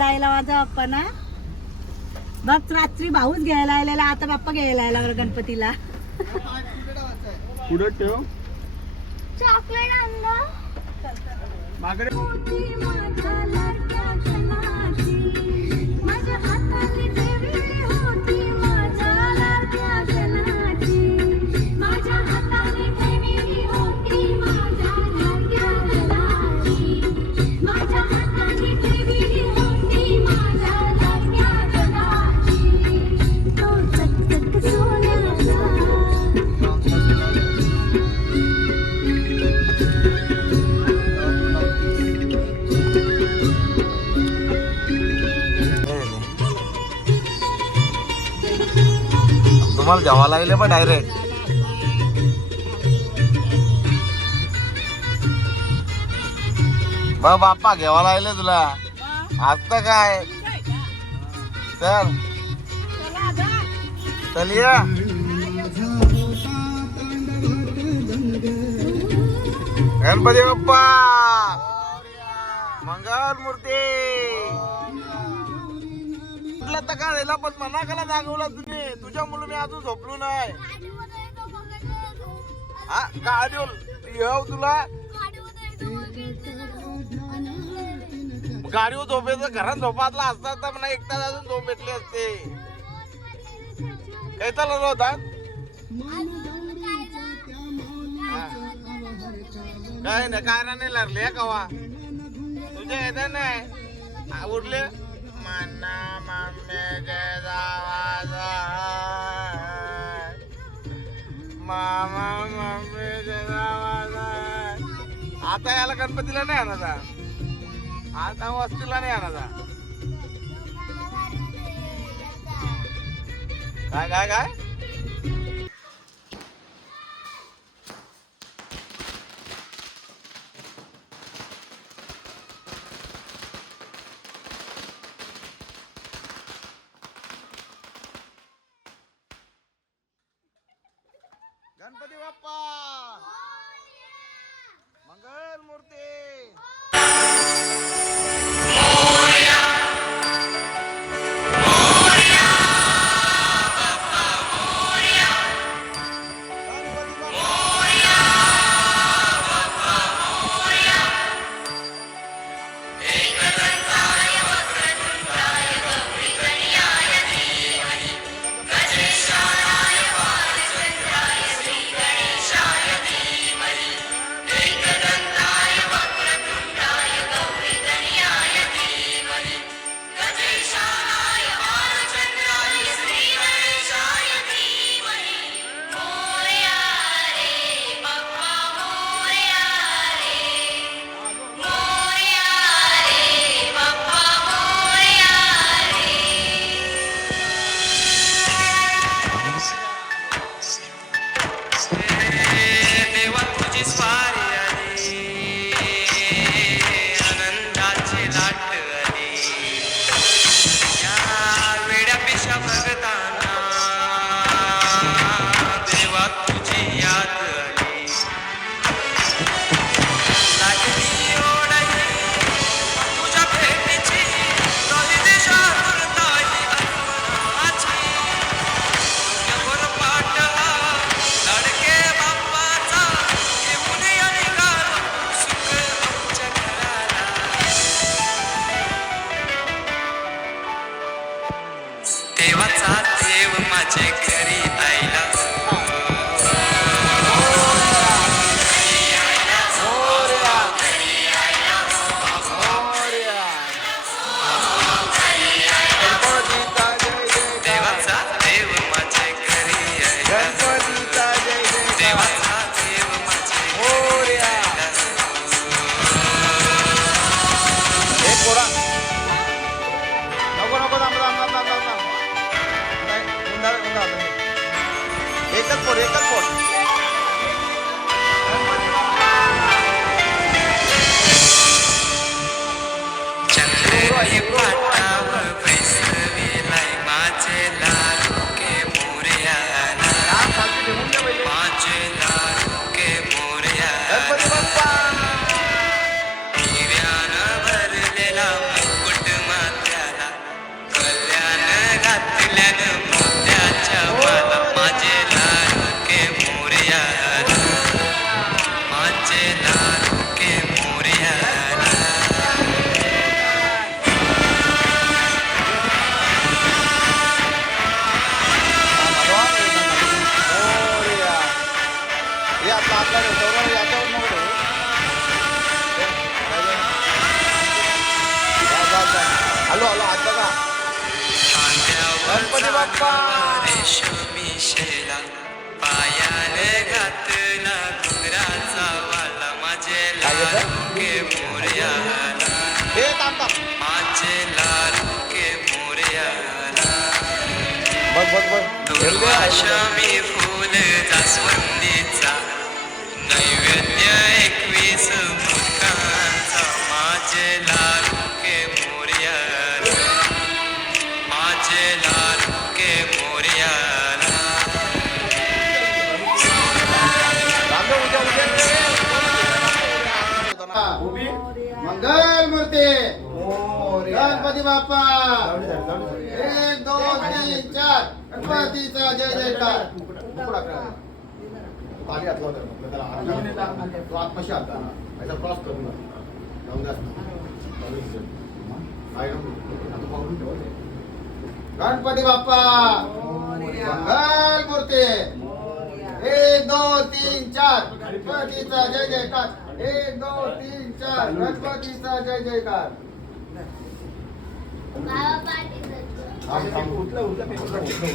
बाप्पा ना? बघ रात्री भाऊच घ्यायला आलेला आता बाप्पा घ्यायला आला बरं गणपतीला. पुढे ठेव? चॉकलेट आणलं. माकडे तुम्हाला जेवा लागले पण डायरेक्ट मग बाप्पा घ्यावा लागले तुला. आता काय? चल. चल या. गणपती बाप्पा. मंगल मूर्ती. म्हटलं तर काय पण मना कला जागवला तुम्ही. तुझ्या मुलं मी अजून झोपलो नाही. हा गाडीवर येऊ तुला. गाडीवर झोपेच घरात झोपातला असता तर मला एक तास अजून झोप भेटली असते. काय चाललं होता? काय नाही काय नाही लागले कवा. तुझ्या येत नाही. उरले. उठले आता याला गणपतीला नाही आणायचा आता वस्तीला नाही आणायचा काय काय काय? थोड़ा पोरा नको नको थांब थांब थांब थांब थांब. थांब नाही, एकच पोट एकच पोट. हातला ठेव, तेवढं याच्यावर नको हॅलो हॅलो हात बघा. गणपती बाप्पा. पायाने घात ना घातला वाला माझे लाल के मोर्याला हे थांब थांब. माझे लाडके मोर्याला बघ बघ बघ. दुर्वाशा मी फुल जास्वंद गणपती बाप्पा. एक दोन तीन चार. गणपतीचा जय जयकार. पाणी घातला होता तो याचा क्रॉस करून द्या. गणपती बाप्पा. मंगल मूर्ती. एक दोन तीन चार. गणपतीचा जय जयकार. एक दोन तीन चार गणपतीचा जय जयकार हा, थांब. उठलं, उठलं, उठलं, उठलं.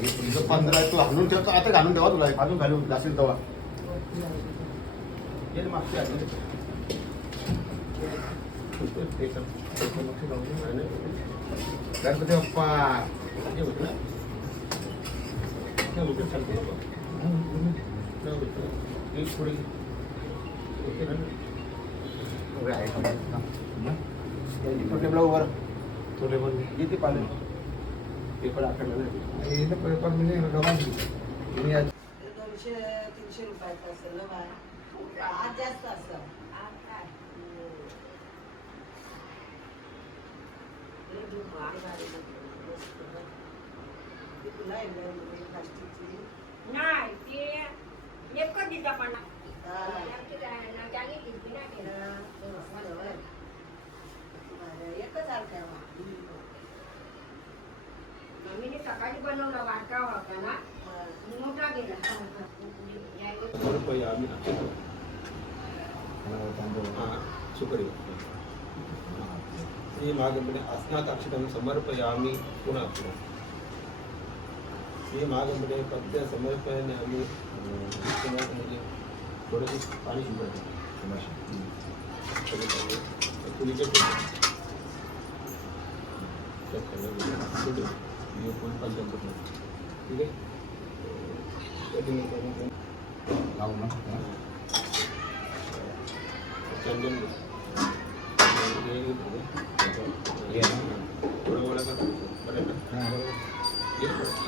तुझं पंधरा आहे, तू घालून ठेवतो आता घालून ठेवा तुला अजून घालून जाशील तेव्हा ये रे मागची आली. गणपती बाप्पा टेबला उभा तो टेबल किती पेपर पेपर म्हणजे तुम्ही आज दोनशे तीनशे रुपयाचं असेल ना बाय आज जास्त असेल तुला प्लास्टिकची. नाही ते एकच दिवसा पण एकच आल काय मग? मम्मीने सकाळी बनवला वाटा होता ना. मोठा गेला. रुपये आम्ही सुकडी श्रीमागंबने अस्नात अक्षतं समर्पयामि पुनः पुनः श्रीमागंबने पद्य समर्पयामि पुन्हा म्हणजे थोडंसं पाणी पंचायत ठीक आहे लावू ना चंदन थोडं गोळा कर बरं का? ये.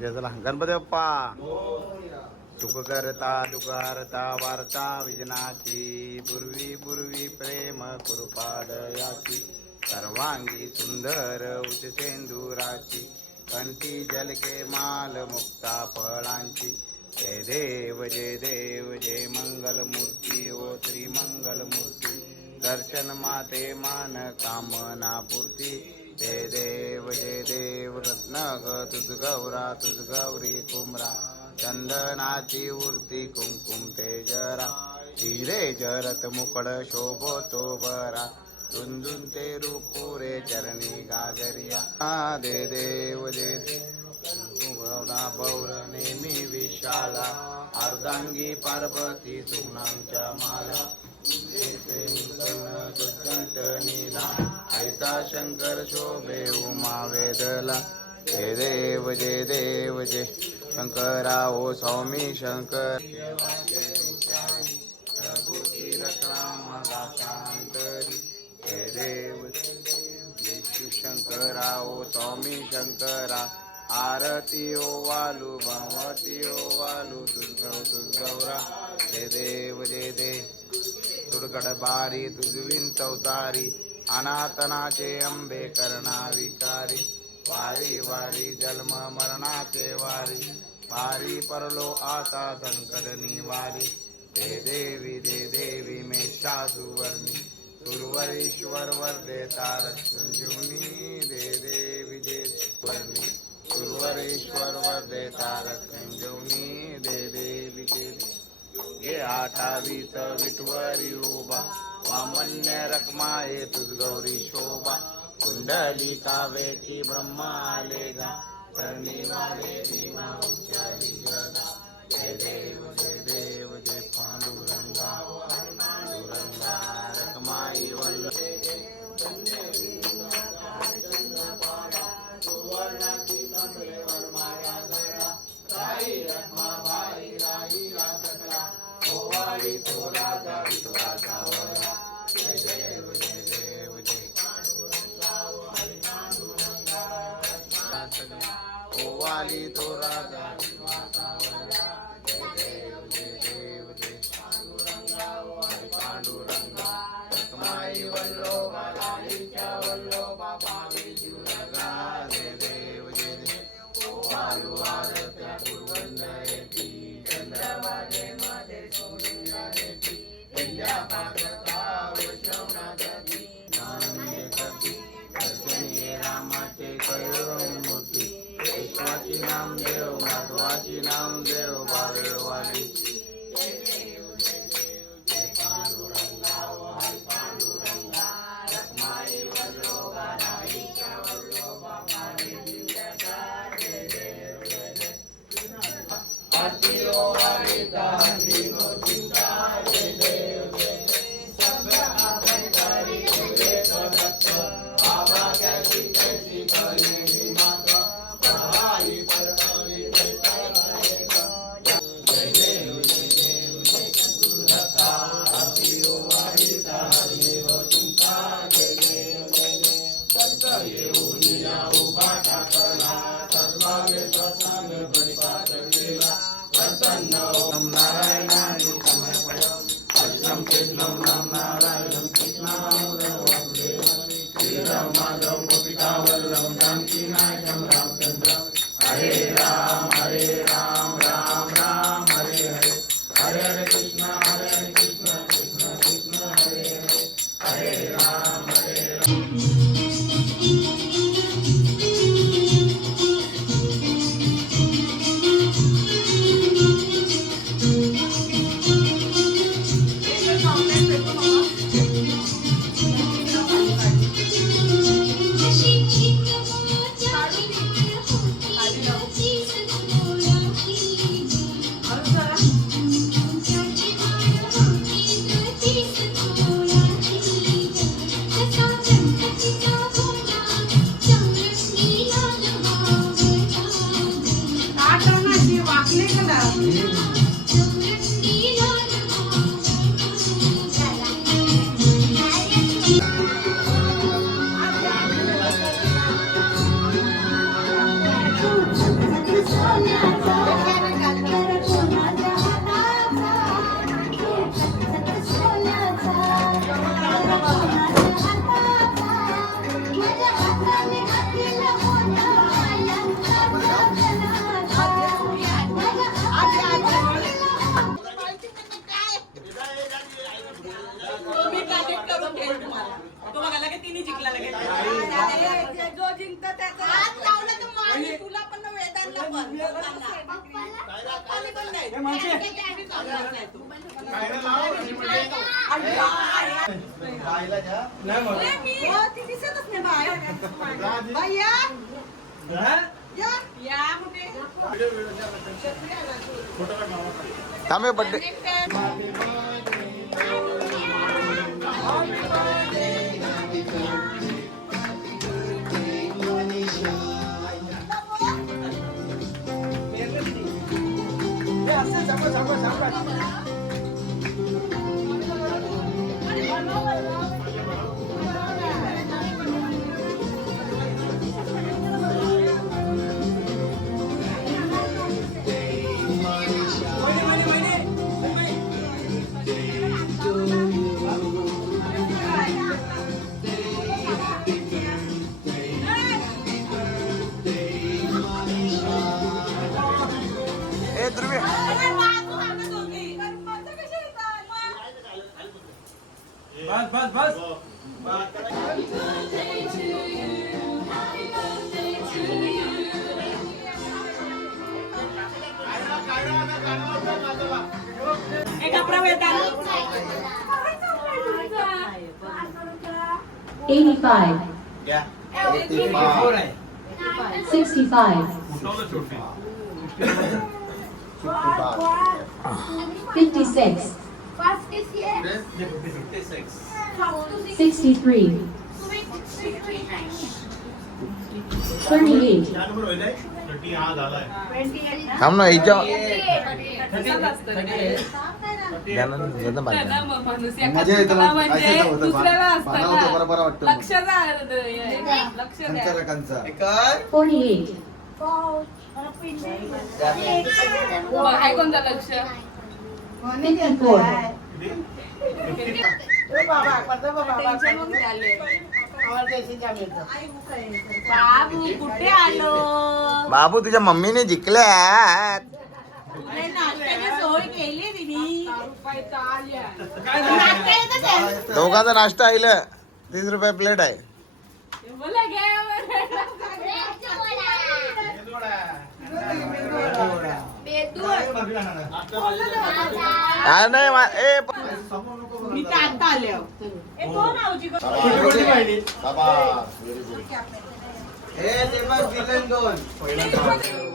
जय चला गणपती बाप्पा सुख करता वार्ता विजनाची पूर्वी पूर्वी प्रेम कृपादयाची सर्वांगी सुंदर उच्च सेंदुराची कंठी जलके माल मुक्ता फळांची. जय देव जय देव जय मंगलमूर्ती ओ त्रिमंगलमूर्ती दर्शन माते मान कामना पूर्ती जय देव जय देव रत्न ग तुझ गौरा तुझ गौरी कुमरा चंदनाची उर्ती कुंकुम ते जरा चिरे जरत मुकड शोभतो बरा तुंदुन ते रूपुरे चरणी गागरिया दे देव दे गौरा बौर नेहमी विशाला अर्धांगी पार्वती सुनांच्या माला. ऐसा शंकर शोभे उमा वेदला. जय देव जय देव जय शंकरा ओ स्वामी शंकर. जय देव शंकरा ओ स्वामी शंकरा. आरती ओ वालू भगवती ओ वालू दुर्गव दुर्गौरा जय देव जय देव. तुडकड बारी तुझविन चौतारी अनाथनाचे अंबे करणा विकारी वारी वारी जन्म मरणाचे वारी वारी परलो आता संकट निवारी दे देवी दे देवी मेषा सुवर्णी सुरवरीश्वर वरदे तारक संजीवनी दे देवी दे सुवर्णी सुरवरीश्वर वरदे तारक संजीवनी दे देवी दे देवी. ये आठावीत विठवरी उभा. वामन्य रखमाये तुझ गौरी शोभा. कुंडली कावे की ब्रह्मा आले गा करणी वाले भीमा उच्चारी जगा जय देव जय देव जय पांडुरंगा. पांडुरंगा रखमाई वल्लभ. 85. Yeah. 85. 65. 56. 63. 63. थांब ना याच्या मजा येते मग. असंच होतं. बनावं तर बरं वाटतं. मग. कंचा रे कंचा 48, आहे कोणतं लक्ष? 54, बाबू कुठे आलो? बाबू तुझ्या मम्मीने जिंकल्यात. काय दोघांचा नाश्ता आईलं. तीस रुपये प्लेट आहे. हा नाही मा- तर आता आले आहो. ए, कोण आहोजी गं? छोटी छोटी पाहिली बाबा व्हेरी गुड हे ते बघ दिलं दोन.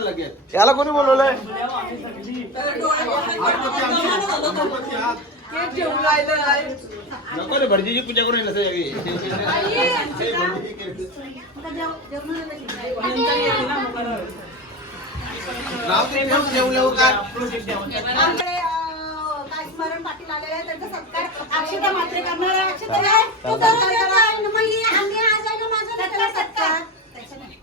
लगेच याला कोणी बोलवलंय आहे. नको रे भटजीची पूजा करून येईल हे- ना स्मरण पाटील आलेले आहे त्यांचा सत्कार अक्षता मात्रे करणार आहे अक्षता काय? तो सत्कार. त्याचा सत्कार. काय आहे ते? ए लागे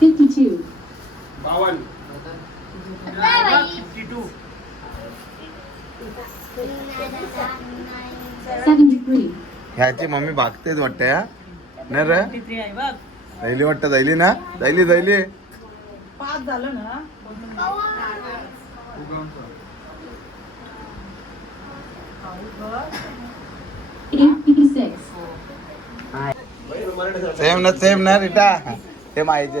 52 बावन फिफ्टी टू Seventy-three. ह्याची मम्मी भागतेच वाटते हा? नाही रे? दैली वाटतं दैली ना? दैली दैली पाच झालं ना. सेम ना सेम ना रिटा ते माहिती.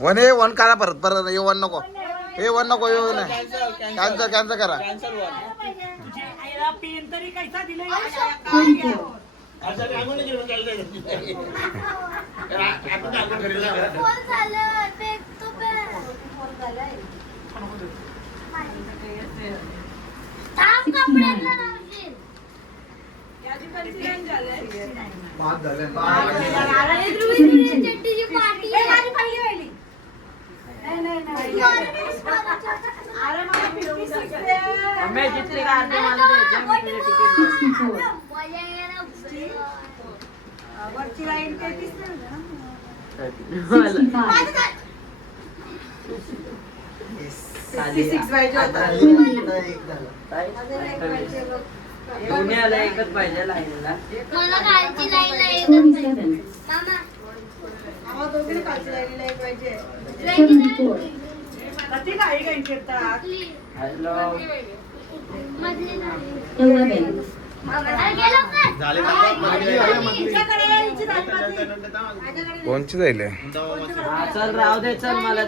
वन ए वन करा परत परत हे वन नको. हे वन नको हे वन कॅन्सल कॅन्सल करा. Forty-four. असं नाही मला सिक्स दे Sixty-four. वरची लाईन काही ना पाहिजे होता एकच पाहिजे एक पाहिजे कोणची जाईल चल राहू दे चल मला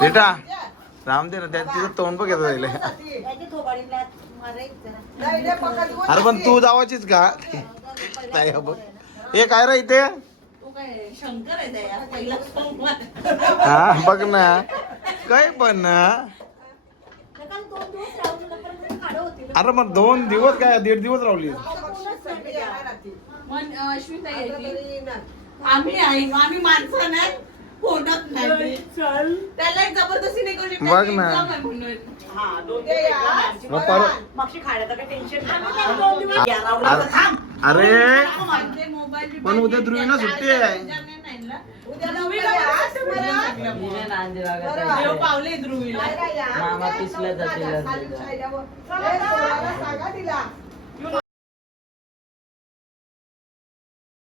बेटा राम दे ना त्या तिथं तोंड पण घेता जाईल अरे पण तू जावाचीच का? नाही बघ. हे काय रे इथे? हा बघ ना. काय पण ना. अरे मग दोन दिवस काय? दीड दिवस रावली. आम्ही आहे आम्ही माणसं नाही फोडत नाही त्याला एक जबरदस्ती नाही करू शकत बघ ना. exam आहे म्हणून. या. अरे माझे मोबाईल पण उद्या ध्रुवीला सुट्टी आहे. उद्या ना अंजी बरं. लागत पावले ध्रुवीला. मामा सांगा तिला.